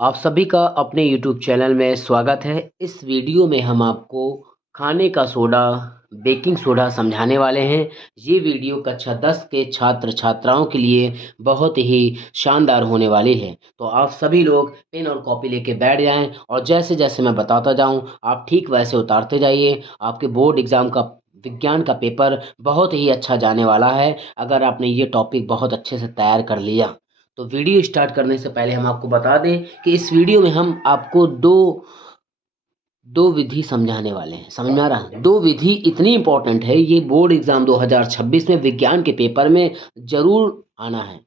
आप सभी का अपने YouTube चैनल में स्वागत है। इस वीडियो में हम आपको खाने का सोडा, बेकिंग सोडा समझाने वाले हैं। ये वीडियो कक्षा 10 के छात्र-छात्राओं के लिए बहुत ही शानदार होने वाली है। तो आप सभी लोग पेन और कॉपी लेके बैठ जाएँ और जैसे-जैसे मैं बताता जाऊँ, आप ठीक वैसे उतारते जाइए। आपके बोर्ड एग्ज़ाम का विज्ञान का पेपर बहुत ही अच्छा जाने वाला है, अगर आपने ये टॉपिक बहुत अच्छे से तैयार कर लिया। तो वीडियो स्टार्ट करने से पहले हम आपको बता दें कि इस वीडियो में हम आपको दो विधि समझाने वाले हैं। समझ में आ रहा है? दो विधि इतनी इंपॉर्टेंट है, ये बोर्ड एग्जाम 2026 में विज्ञान के पेपर में जरूर आना है।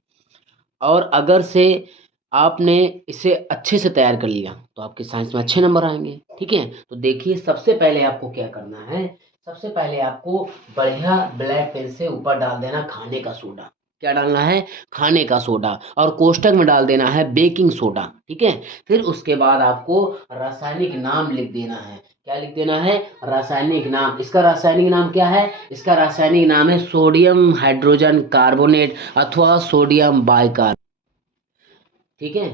और अगर से आपने इसे अच्छे से तैयार कर लिया तो आपके साइंस में अच्छे नंबर आएंगे। ठीक है, तो देखिए सबसे पहले आपको क्या करना है। सबसे पहले आपको बढ़िया ब्लैक पेन से ऊपर डाल देना खाने का सोडा। क्या डालना है? खाने का सोडा। और कोष्टक में डाल देना है बेकिंग सोडा। ठीक है, फिर उसके बाद आपको रासायनिक नाम लिख देना है। क्या लिख देना है? रासायनिक नाम। इसका रासायनिक नाम क्या है? इसका रासायनिक नाम है सोडियम हाइड्रोजन कार्बोनेट अथवा सोडियम बाइकार्बोनेट। ठीक है,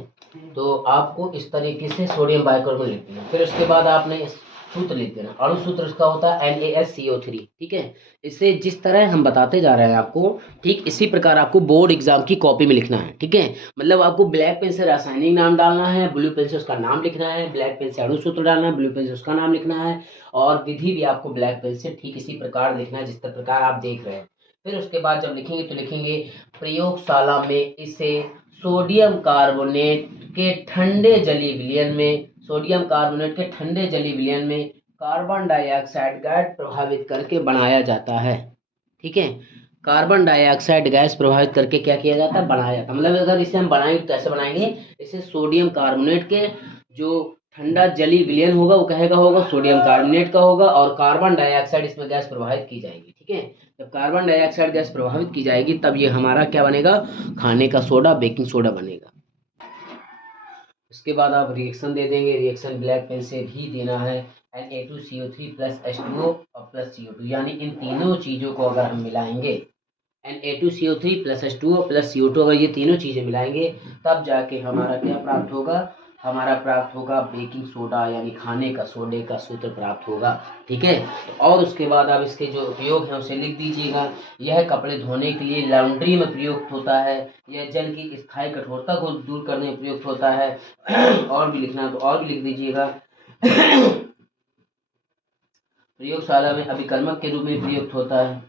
तो आपको इस तरीके से सोडियम बाइकार्बोनेट लिख देना। फिर उसके बाद आपने सूत्र लिख देना। अणु सूत्र इसका होता है NaSCO3। ठीक है, इसे जिस तरह हम बताते जा रहे हैं आपको, ठीक इसी प्रकार आपको बोर्ड एग्जाम की कॉपी में लिखना है। ठीक है, मतलब आपको ब्लैक पेन से रासायनिक नाम डालना है, ब्लू पेन से उसका नाम लिखना है, ब्लैक पेन से अणु सूत्र डालना है, ब्लू पेन से उसका नाम लिखना है। और विधि भी आपको ब्लैक पेन से ठीक इसी प्रकार लिखना है जिस प्रकार आप देख रहे हैं। फिर उसके बाद जब लिखेंगे तो लिखेंगे प्रयोगशाला में इसे सोडियम कार्बोनेट के ठंडे जलीय विलयन में, सोडियम कार्बोनेट के ठंडे जलीय विलयन में कार्बन डाइऑक्साइड गैस प्रभावित करके बनाया जाता है। ठीक है, कार्बन डाइऑक्साइड गैस प्रभावित करके क्या किया जाता है? बनाया जाता है। मतलब अगर इसे हम बनाएंगे तो ऐसे बनाएंगे, इसे सोडियम कार्बोनेट के जो ठंडा जलीय विलयन होगा वो कहेगा होगा सोडियम कार्बोनेट का होगा, और कार्बन डाइऑक्साइड इसमें गैस प्रभावित की जाएगी। ठीक है, जब कार्बन डाइऑक्साइड गैस प्रभावित की जाएगी तब ये हमारा क्या बनेगा? खाने का सोडा, बेकिंग सोडा बनेगा। उसके बाद आप रिएक्शन दे देंगे। रिएक्शन ब्लैक पेन से भी देना है। Na2CO3 प्लस H2O और प्लस CO2, यानी इन तीनों चीज़ों को अगर हम मिलाएंगे, Na2CO3 plus H2O plus CO2, अगर ये तीनों चीज़ें मिलाएंगे तब जाके हमारा क्या प्राप्त होगा? हमारा प्राप्त होगा बेकिंग सोडा, यानी खाने का सोडे का सूत्र प्राप्त होगा। ठीक है, और उसके बाद आप इसके जो उपयोग है उसे लिख दीजिएगा। यह कपड़े धोने के लिए लॉन्ड्री में प्रयुक्त होता है। यह जल की स्थायी कठोरता को दूर करने में प्रयुक्त होता है। और भी लिखना है तो और भी लिख दीजिएगा। प्रयोगशाला में अभिकर्मक के रूप में प्रयुक्त होता है।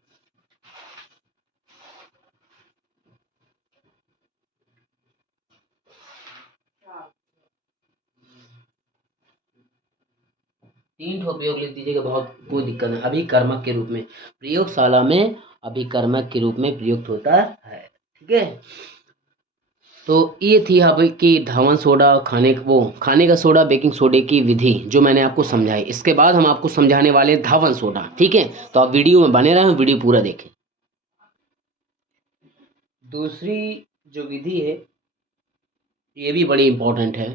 तीन ठो उपयोग लिख दीजिएगा, बहुत कोई दिक्कत नहीं। अभिकर्मक के रूप में, प्रयोगशाला में अभिकर्मक के रूप में प्रयुक्त होता है। ठीक है, तो ये थी आपकी धावन सोडा, खाने का सोडा, बेकिंग सोडे की विधि जो मैंने आपको समझाई। इसके बाद हम आपको समझाने वाले हैं धावन सोडा। ठीक है, तो आप वीडियो में बने रहें, वीडियो पूरा देखें। दूसरी जो विधि है ये भी बड़ी इंपॉर्टेंट है,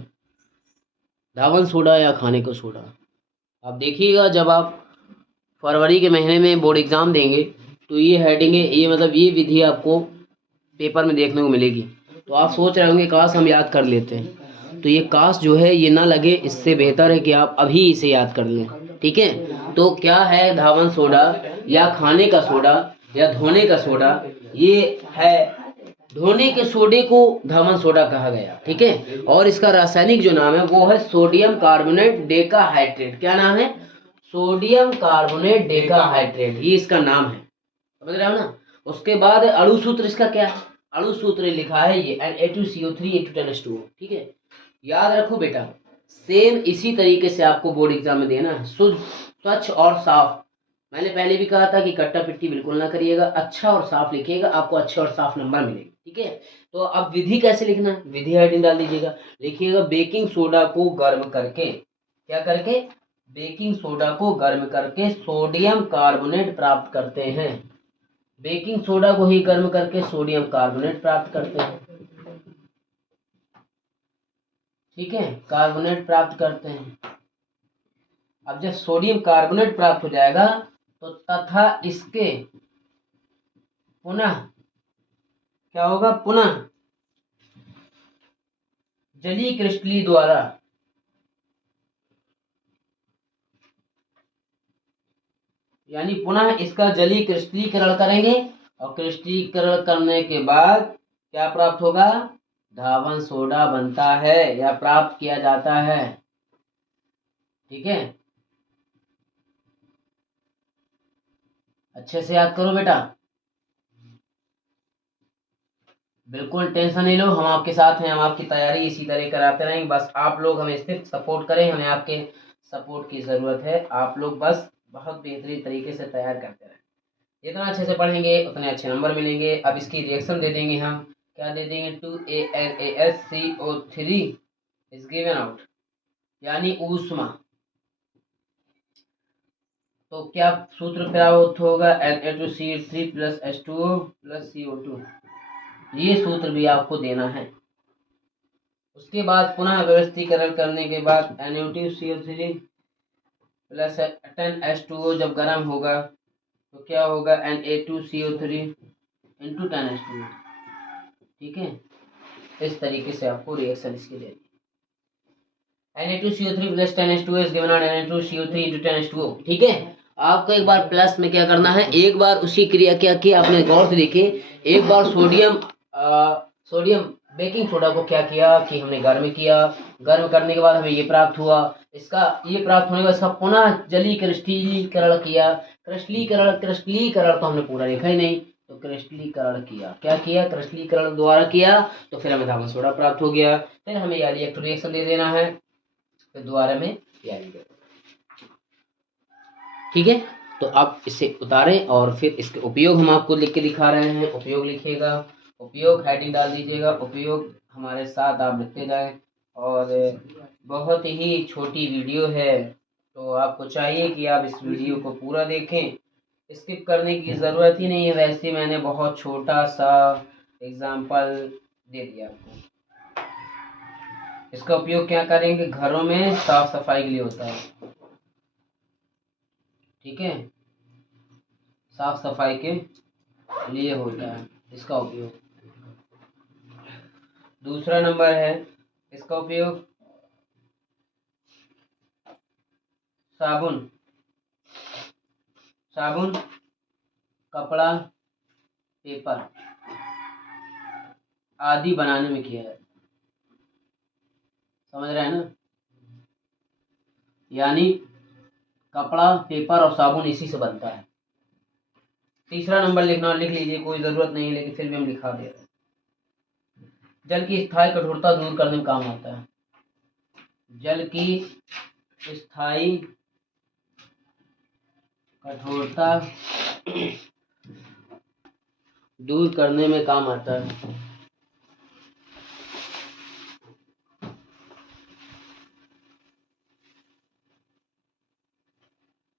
धावन सोडा या खाने का सोडा। आप देखिएगा जब आप फरवरी के महीने में बोर्ड एग्ज़ाम देंगे तो ये हेडिंग है, ये मतलब ये विधि आपको पेपर में देखने को मिलेगी। तो आप सोच रहे होंगे काश हम याद कर लेते हैं, तो ये काश जो है ये ना लगे, इससे बेहतर है कि आप अभी इसे याद कर लें। ठीक है, तो क्या है धावन सोडा या खाने का सोडा या धोने का सोडा? ये है, धोने के सोडे को धावन सोडा कहा गया। ठीक है, और इसका रासायनिक जो नाम है वो है सोडियम कार्बोनेट डेकाहाइड्रेट। क्या नाम है? सोडियम कार्बोनेट डेकाहाइड्रेट, ये इसका नाम है। समझ रहे हो ना? उसके बाद अणु सूत्र इसका क्या है? अणु सूत्र लिखा है ये Na2CO3 × 10H2O। ठीक है, याद रखो बेटा, सेम इसी तरीके से आपको बोर्ड एग्जाम में देना है, शुद्ध, स्वच्छ और साफ। मैंने पहले भी कहा था कि कट्टा पिट्टी बिल्कुल ना करिएगा, अच्छा और साफ लिखिएगा, आपको अच्छे और साफ नंबर मिलेंगे। ठीक है, तो अब विधि कैसे लिखना है? विधि हेडिंग डाल दीजिएगा। लिखिएगा बेकिंग सोडा को गर्म करके, क्या करके? बेकिंग सोडा को गर्म करके सोडियम कार्बोनेट प्राप्त करते हैं। बेकिंग सोडा को ही गर्म करके सोडियम कार्बोनेट प्राप्त करते हैं। ठीक है, कार्बोनेट प्राप्त करते हैं। अब जब सोडियम कार्बोनेट प्राप्त हो जाएगा तो तथा इसके पुनः क्या होगा? पुनः जलीय क्रिस्टली द्वारा यानी पुनः इसका जलीय क्रिस्टलीकरण करेंगे और क्रिस्टलीकरण करने के बाद क्या प्राप्त होगा, धावन सोडा बनता है या प्राप्त किया जाता है। ठीक है, अच्छे से याद करो बेटा, बिल्कुल टेंशन नहीं लो, हम आपके साथ हैं, हम आपकी तैयारी इसी तरह कराते रहेंगे। बस आप लोग हमें सिर्फ सपोर्ट करें, हमें आपके सपोर्ट की ज़रूरत है। आप लोग बस बहुत बेहतरीन तरीके से तैयार करते रहें। जितना अच्छे से पढ़ेंगे उतने अच्छे नंबर मिलेंगे। अब इसकी रिएक्शन दे देंगे हम, क्या दे देंगे, 2AnAsCO3 इज गिवन आउट, यानी ऊष्मा। तो क्या सूत्र प्राप्त होगा, Na2CO3 plus H2O plus CO2। ये सूत्र भी आपको देना है। उसके बाद पुनः व्यवस्थीकरण करने के बाद Na2CO3 प्लस 10H2O जब गर्म होगा तो क्या होगा, Na2CO3 इंटू 10H2O। ठीक है, इस तरीके से आपको रिएक्शन इसकी देनी है। Na2CO3 plus 10H2O is given out Na2CO3 into 10H2O। ठीक है, आपको एक बार प्लस में क्या करना है, एक बार उसी क्रिया क्या की आपने गौर से देखिए, एक बार सोडियम बेकिंग सोडा को क्या किया कि हमने गर्म किया, गर्म करने के बाद हमें ये प्राप्त हुआ। इसका ये प्राप्त होने के बाद इसका पुनः जलीय क्रिस्टलीकरण किया। क्रिस्टलीकरण तो हमने पूरा देखा ही नहीं, तो क्रिस्टलीकरण किया, क्या किया, क्रिस्टलीकरण द्वारा किया, तो फिर हमें धावन सोडा प्राप्त हो गया। फिर हमें यानी इलेक्ट्रॉन रिएक्शन दे देना है, फिर दोबारा में यानी। ठीक है, तो आप इसे उतारें और फिर इसके उपयोग हम आपको लिख के दिखा रहे हैं। उपयोग लिखिएगा, उपयोग हेडिंग डाल दीजिएगा, उपयोग हमारे साथ आप लिखते जाएं। और बहुत ही छोटी वीडियो है, तो आपको चाहिए कि आप इस वीडियो को पूरा देखें, स्किप करने की ज़रूरत ही नहीं है। वैसे मैंने बहुत छोटा सा एग्जाम्पल दे दिया आपको। इसका उपयोग क्या करेंगे, घरों में साफ सफाई के लिए होता है। ठीक है, साफ सफाई के लिए होता है इसका उपयोग। दूसरा नंबर है इसका उपयोग साबुन, साबुन, कपड़ा, पेपर आदि बनाने में किया है। समझ रहे हैं ना, यानी कपड़ा, पेपर और साबुन इसी से बनता है। तीसरा नंबर लिखना, लिख लीजिए, कोई ज़रूरत नहीं है लेकिन फिर भी हम लिखा दे रहे हैं। जल की स्थायी कठोरता दूर करने में काम आता है। जल की स्थायी कठोरता दूर करने में काम आता है।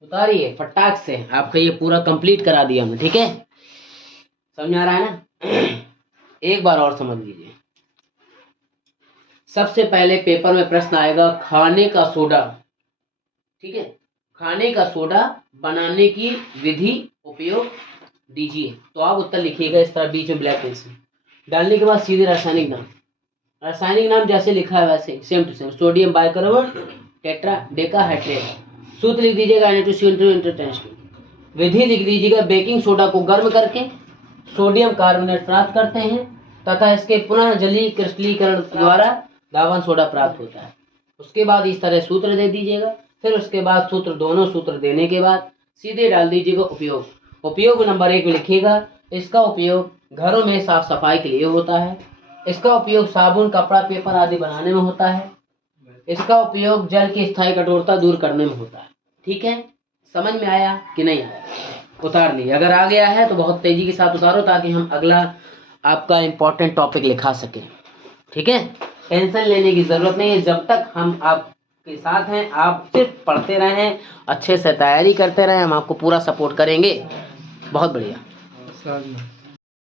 उतारिए फटाक से, आपका ये पूरा कंप्लीट करा दिया हमने। ठीक है, समझ आ रहा है ना। एक बार और समझ लीजिए। सबसे पहले पेपर में प्रश्न आएगा खाने का सोडा। ठीक है, खाने का सोडा बनाने की विधि उपयोग दीजिए। तो आप उत्तर लिखिएगा इस तरह, बीच में ब्लैक पेंसिल डालने के बाद सीधे रासायनिक नाम, रासायनिक नाम जैसे लिखा है वैसे same to same, sodium bicarbonate tetra decahydrate. सूत्र लिख दीजिएगा Na2CO3 विधि लिख दीजिएगा, बेकिंग सोडा को गर्म करके सोडियम कार्बोनेट प्राप्त करते हैं तथा इसके पुनः जलीय क्रिस्टलीकरण द्वारा धावन सोडा प्राप्त होता है। उसके बाद इस तरह सूत्र दे दीजिएगा। फिर उसके बाद सूत्र, दोनों सूत्र देने के बाद सीधे डाल दीजिएगा उपयोग। उपयोग नंबर 1 लिखिएगा, इसका उपयोग घरों में साफ सफाई के लिए होता है। इसका उपयोग साबुन, कपड़ा, पेपर आदि बनाने में होता है। इसका उपयोग जल की स्थायी कठोरता दूर करने में होता है। ठीक है, समझ में आया कि नहीं आया, उतार लीजिए। अगर आ गया है तो बहुत तेजी के साथ उतारो ताकि हम अगला आपका इम्पोर्टेंट टॉपिक लिखा सकें। ठीक है, टेंशन लेने की ज़रूरत नहीं है। जब तक हम आपके साथ हैं, आप सिर्फ पढ़ते रहें, अच्छे से तैयारी करते रहें, हम आपको पूरा सपोर्ट करेंगे। बहुत बढ़िया।